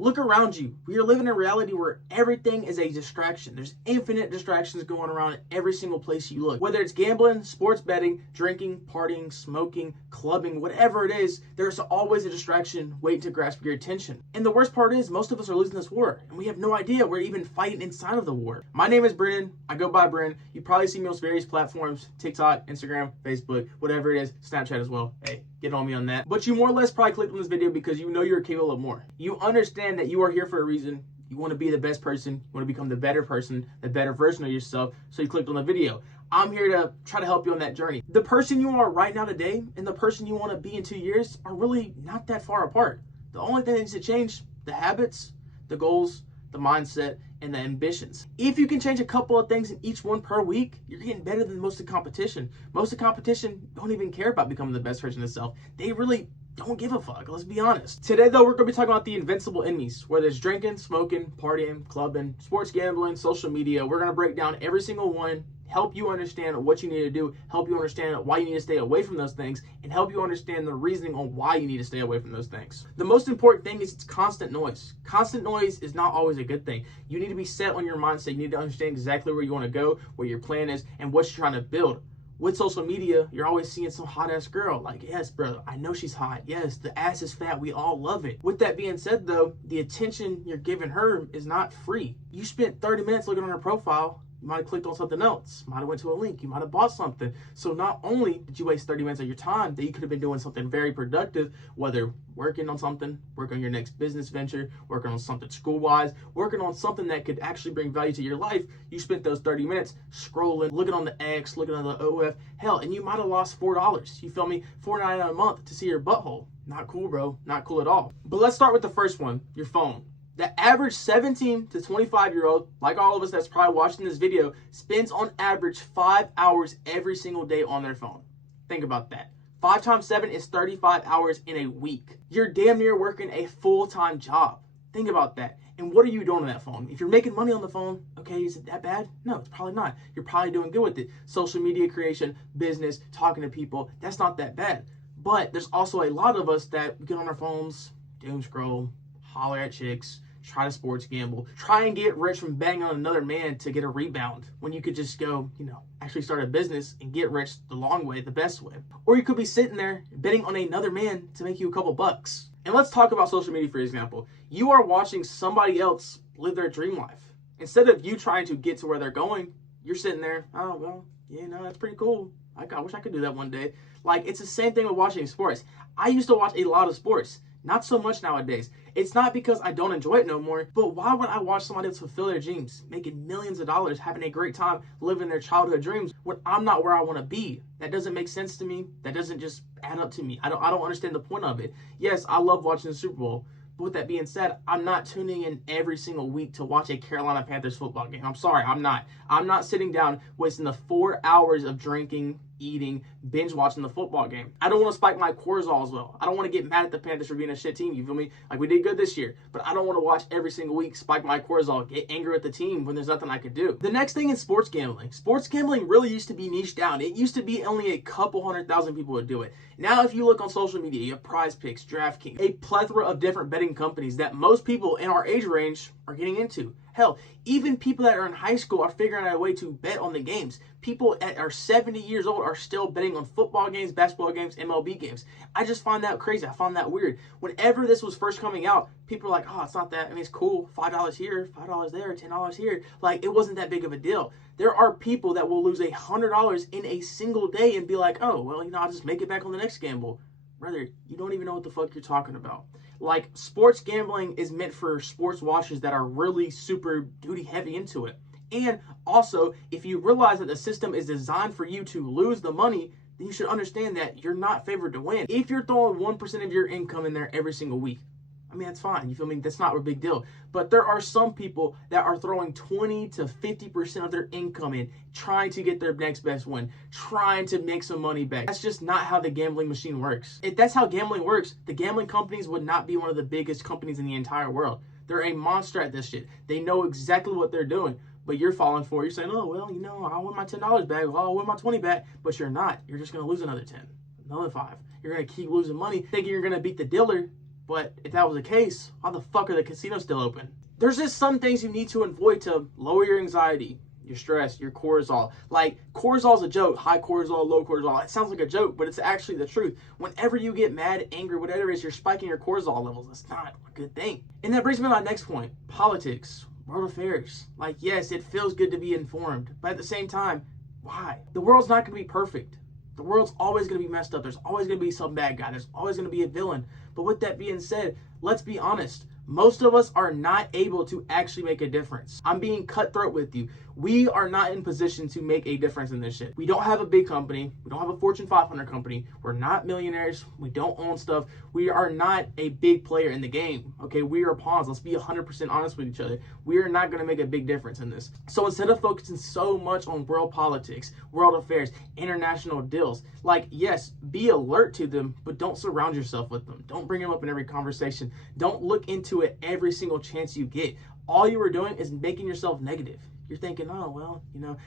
Look around you. We are living in a reality where everything is a distraction. There's infinite distractions going around at every single place you look. Whether it's gambling, sports betting, drinking, partying, smoking, clubbing, whatever it is, there's always a distraction waiting to grasp your attention. And the worst part is most of us are losing this war, and we have no idea we're even fighting inside of the war. My name is Brennan. I go by Brennan. You probably see me on various platforms, TikTok, Instagram, Facebook, whatever it is, Snapchat as well. Hey, get on me on that. But you more or less probably clicked on this video because you know you're capable of more. You understand that you are here for a reason. You want to be the best person. You want to become the better person, the better version of yourself. So you clicked on the video. I'm here to try to help you on that journey. The person you are right now today and the person you want to be in 2 years are really not that far apart. The only thing that needs to change, the habits, the goals, the mindset, and the ambitions. If you can change a couple of things in each one per week, you're getting better than most of the competition. Most of the competition don't even care about becoming the best version of themselves. They really don't give a fuck, let's be honest. Today though, we're gonna be talking about the invincible enemies, whether it's drinking, smoking, partying, clubbing, sports gambling, social media. We're gonna break down every single one, help you understand what you need to do, help you understand why you need to stay away from those things, and help you understand the reasoning on why you need to stay away from those things. The most important thing is it's constant noise. Constant noise is not always a good thing. You need to be set on your mindset. You need to understand exactly where you want to go, what your plan is, and what you're trying to build. With social media, you're always seeing some hot ass girl. Like, yes, bro, I know she's hot. Yes, the ass is fat. We all love it. With that being said, though, the attention you're giving her is not free. You spent 30 minutes looking on her profile. You might have clicked on something else. You might have went to a link. You might have bought something. So not only did you waste 30 minutes of your time, that you could have been doing something very productive, whether working on something, working on your next business venture, working on something school-wise, working on something that could actually bring value to your life. You spent those 30 minutes scrolling, looking on the X, looking on the OF, hell, and you might have lost $4. You feel me? $4.99 a month to see your butthole. Not cool, bro. Not cool at all. But let's start with the first one, your phone. The average 17 to 25-year-old, like all of us that's probably watching this video, spends on average 5 hours every single day on their phone. Think about that. 5 times 7 is 35 hours in a week. You're damn near working a full-time job. Think about that. And what are you doing on that phone? If you're making money on the phone, okay, is it that bad? No, it's probably not. You're probably doing good with it. Social media creation, business, talking to people, that's not that bad. But there's also a lot of us that get on our phones, doom scroll, holler at chicks, try to sports gamble, try and get rich from banging on another man to get a rebound when you could just go, actually start a business and get rich the long way, the best way. Or you could be sitting there betting on another man to make you a couple bucks. And let's talk about social media, for example. You are watching somebody else live their dream life. Instead of you trying to get to where they're going, you're sitting there, oh, well, that's pretty cool. I wish I could do that one day. Like, it's the same thing with watching sports. I used to watch a lot of sports. Not so much nowadays. It's not because I don't enjoy it no more, but why would I watch somebody else fulfill their dreams, making millions of dollars, having a great time, living their childhood dreams when I'm not where I want to be? That doesn't make sense to me. That doesn't just add up to me. I don't understand the point of it. Yes, I love watching the Super Bowl. But with that being said, I'm not tuning in every single week to watch a Carolina Panthers football game. I'm sorry, I'm not. I'm not sitting down wasting the 4 hours of drinking, eating, binge watching the football game. I don't want to spike my cortisol as well. I don't want to get mad at the Panthers for being a shit team, you feel me? Like, we did good this year, but I don't want to watch every single week, spike my cortisol, get angry at the team when there's nothing I could do. The next thing is sports gambling. Sports gambling really used to be niched down. It used to be only a couple 100,000 people would do it. Now, if you look on social media, you have Prize Picks, DraftKings, a plethora of different betting companies that most people in our age range are getting into. Hell, even people that are in high school are figuring out a way to bet on the games. People that are 70 years old are still betting on football games, basketball games, MLB games. I just find that crazy. I find that weird. Whenever this was first coming out, people were like, oh, it's not that. I mean, it's cool. $5 here, $5 there, $10 here. Like, it wasn't that big of a deal. There are people that will lose $100 in a single day and be like, oh, well, I'll just make it back on the next gamble. Brother, you don't even know what the fuck you're talking about. Like, sports gambling is meant for sports watchers that are really super duty heavy into it. And also, if you realize that the system is designed for you to lose the money, then you should understand that you're not favored to win. If you're throwing 1% of your income in there every single week, I mean, that's fine. You feel me? That's not a big deal. But there are some people that are throwing 20 to 50% of their income in, trying to get their next best win, trying to make some money back. That's just not how the gambling machine works. If that's how gambling works, the gambling companies would not be one of the biggest companies in the entire world. They're a monster at this shit. They know exactly what they're doing. But you're falling for it. You're saying, oh, well, I'll win my $10 back. Well, I'll win my 20 back. But you're not. You're just going to lose another 10, another 5. You're going to keep losing money, thinking you're going to beat the dealer. But if that was the case, why the fuck are the casinos still open? There's just some things you need to avoid to lower your anxiety, your stress, your cortisol. Like, cortisol is a joke. High cortisol, low cortisol. It sounds like a joke, but it's actually the truth. Whenever you get mad, angry, whatever it is, you're spiking your cortisol levels. That's not a good thing. And that brings me to my next point. Politics, world affairs. Like, yes, it feels good to be informed, but at the same time, why? The world's not going to be perfect. The world's always going to be messed up. There's always going to be some bad guy. There's always going to be a villain. But with that being said, let's be honest. Most of us are not able to actually make a difference. I'm being cutthroat with you. We are not in position to make a difference in this shit. We don't have a big company. We don't have a Fortune 500 company. We're not millionaires. We don't own stuff. We are not a big player in the game. Okay, we are pawns. Let's be 100% honest with each other. We are not going to make a big difference in this. So instead of focusing so much on world politics, world affairs, international deals, like, yes, be alert to them, but don't surround yourself with them. Don't bring them up in every conversation. Don't look into it every single chance you get. All you are doing is making yourself negative. You're thinking, oh, well,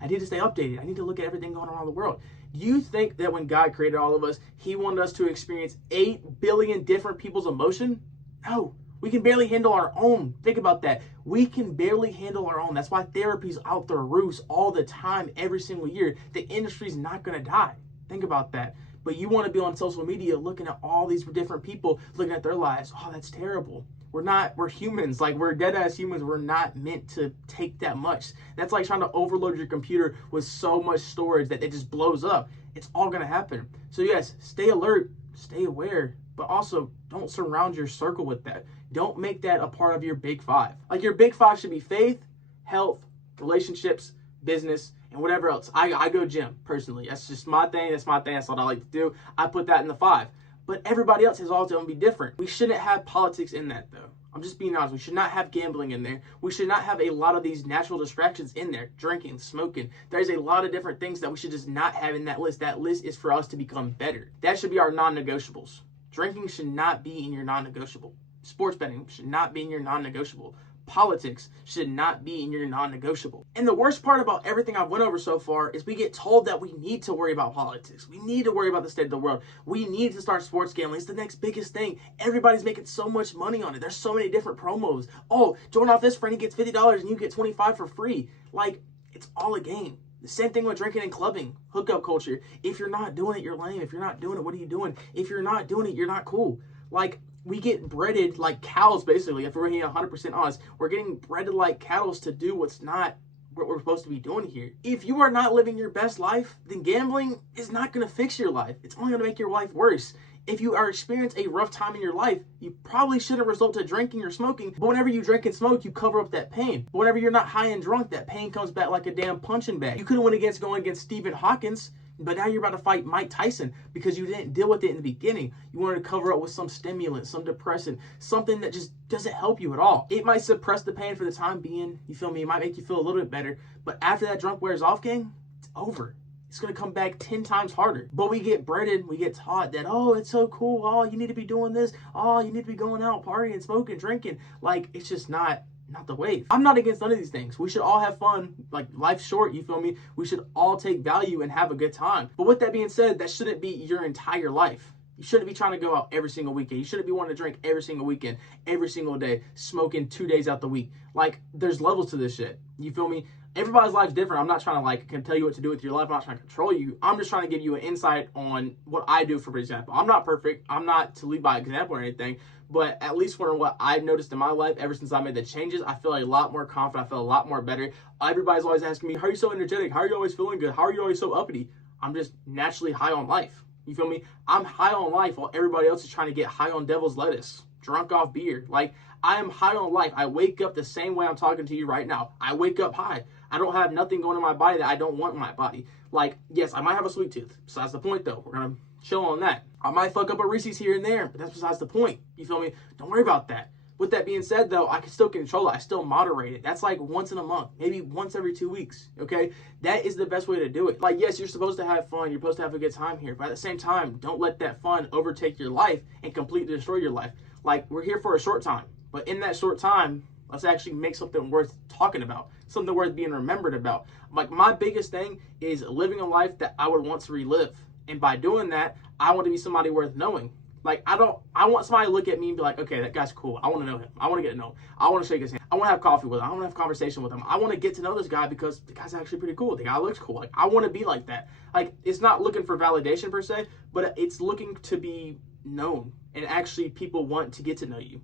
I need to stay updated. I need to look at everything going on around the world. You think that when God created all of us, he wanted us to experience 8 billion different people's emotion? No, we can barely handle our own. Think about that. We can barely handle our own. That's why therapy's out the roof all the time, every single year. The industry's not going to die. Think about that. But you want to be on social media looking at all these different people, looking at their lives. Oh, that's terrible. We're humans. Like, we're dead ass humans. We're not meant to take that much. That's like trying to overload your computer with so much storage that it just blows up. It's all going to happen. So yes, stay alert, stay aware, but also don't surround your circle with that. Don't make that a part of your big 5. Like, your big 5 should be faith, health, relationships, business, and whatever else. I go gym personally. That's just my thing. That's my thing. That's what I like to do. I put that in the 5. But everybody else has all to be different. We shouldn't have politics in that, though. I'm just being honest. We should not have gambling in there. We should not have a lot of these natural distractions in there. Drinking, smoking. There's a lot of different things that we should just not have in that list. That list is for us to become better. That should be our non-negotiables. Drinking should not be in your non-negotiable. Sports betting should not be in your non-negotiable. Politics should not be in your non-negotiable. And the worst part about everything I've went over so far is we get told that we need to worry about politics. We need to worry about the state of the world. We need to start sports gambling. It's the next biggest thing. Everybody's making so much money on it. There's so many different promos. Oh, join off this friend, he gets $50 and you get $25 for free. Like, it's all a game. The same thing with drinking and clubbing, hookup culture. If you're not doing it, you're lame. If you're not doing it, what are you doing? If you're not doing it, you're not cool. Like, we get breaded like cows, basically. If we're being 100% honest, we're getting breaded like cattle to do what's not what we're supposed to be doing here. If you are not living your best life, then gambling is not going to fix your life. It's only going to make your life worse. If you are experiencing a rough time in your life, you probably shouldn't resort to drinking or smoking. But whenever you drink and smoke, you cover up that pain. But whenever you're not high and drunk, that pain comes back like a damn punching bag. You could have went against going against Stephen Hawkins, but now you're about to fight Mike Tyson because you didn't deal with it in the beginning. You wanted to cover up with some stimulant, some depressant, something that just doesn't help you at all. It might suppress the pain for the time being. You feel me? It might make you feel a little bit better. But after that drunk wears off, gang, it's over. It's going to come back 10 times harder. But we get breaded, we get taught that, oh, it's so cool. Oh, you need to be doing this. Oh, you need to be going out, partying, smoking, drinking. Like, it's just not the wave. I'm not against none of these things. We should all have fun. Like, life's short, you feel me? We should all take value and have a good time. But with that being said, that shouldn't be your entire life. You shouldn't be trying to go out every single weekend. You shouldn't be wanting to drink every single weekend, every single day, smoking 2 days out the week. Like, there's levels to this shit. You feel me? Everybody's life's different. I'm not trying to can tell you what to do with your life. I'm not trying to control you. I'm just trying to give you an insight on what I do, for example. I'm not perfect. I'm not to lead by example or anything, but at least from what I've noticed in my life, ever since I made the changes, I feel a lot more confident. I feel a lot more better. Everybody's always asking me, how are you so energetic? How are you always feeling good? How are you always so uppity? I'm just naturally high on life. You feel me? I'm high on life while everybody else is trying to get high on devil's lettuce, drunk off beer. Like, I am high on life. I wake up the same way I'm talking to you right now. I wake up high. I don't have nothing going in my body that I don't want in my body. Like, yes, I might have a sweet tooth. Besides the point, though. We're going to chill on that. I might fuck up a Reese's here and there, but that's besides the point. You feel me? Don't worry about that. With that being said, though, I can still control it. I still moderate it. That's like once in a month, maybe once every 2 weeks, okay? That is the best way to do it. Like, yes, you're supposed to have fun. You're supposed to have a good time here. But at the same time, don't let that fun overtake your life and completely destroy your life. Like, we're here for a short time. But in that short time, let's actually make something worth talking about, something worth being remembered about. Like, my biggest thing is living a life that I would want to relive. And by doing that, I want to be somebody worth knowing. Like, I want somebody to look at me and be like, okay, that guy's cool. I want to know him. I want to get to know him. I want to shake his hand. I want to have coffee with him. I want to have a conversation with him. I want to get to know this guy because the guy's actually pretty cool. The guy looks cool. Like, I want to be like that. Like, it's not looking for validation per se, but it's looking to be known. And actually, people want to get to know you.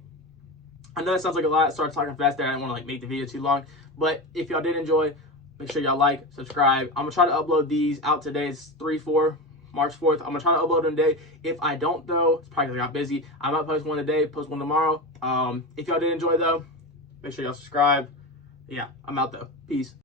I know that sounds like a lot. I started talking fast there. I didn't want to, like, make the video too long. But if y'all did enjoy, make sure y'all like, subscribe. I'm going to try to upload these out today. It's March 4th. I'm going to try to upload them today. If I don't, though, it's probably because I got busy. I might post one today, post one tomorrow. If y'all did enjoy, though, make sure y'all subscribe. Yeah, I'm out, though. Peace.